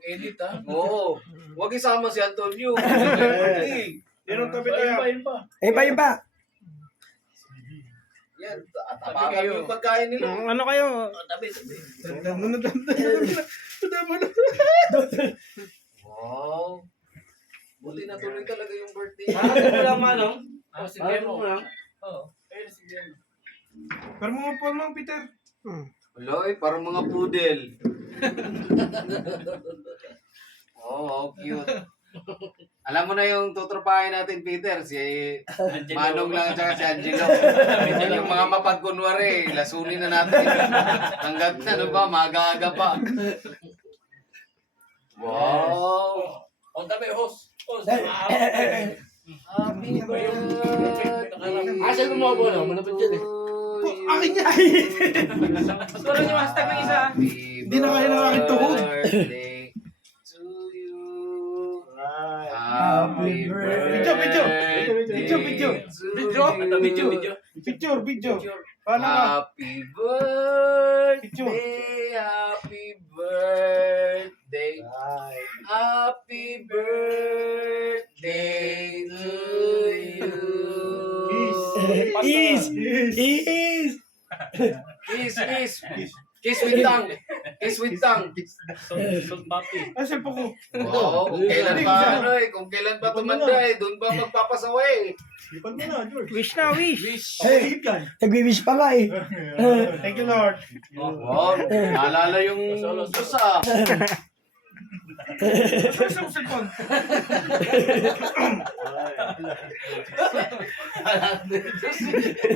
mag-edit ha. Oo. Huwag isama si Antonio. Yan ang tabi tayo. Yun pa. Yun pa. Yan, tabagan yung pagkain nila. Ano kayo? Tabi. Wow. Buti natuloy talaga yung birthday. Ano lang manong? Sige Ano mo. lang? Oo. Ayun, sige. Pero mga po lang, Peter. Wala parang mga poodle. Oh, cute. Alam mo na yung tutropahin natin, Peter, si Manong lang at saka si Angelo. Yung mga mapagkunwari, lasunin na natin. Hanggat ano ba, maaga-aga pa. Wow! O, tabi, host. Happy birthday! Asal mo mo, no? Manapit dyan eh. Akin niya! Patuloy niyo hashtag ng isa. Hindi na kaya ng aking tuhod. Birthday to you. Happy birthday. Video. Paano ka? Happy birthday. Picture. Happy birthday. Happy birthday to you. Is. Kiss with tongue. Kiss with tongue. Salt papi. Ay, cellphone ko. Oo, kung kailan pa ano eh, kung kailan pa tumanda eh, doon ba magpapasawa eh. Lipan mo na, George. Wish na, wish. Hey, yan. Nagwi-wish pa nga eh. Thank you, Lord. Wow, naalala yung Diyos ah. Saan sa cellphone?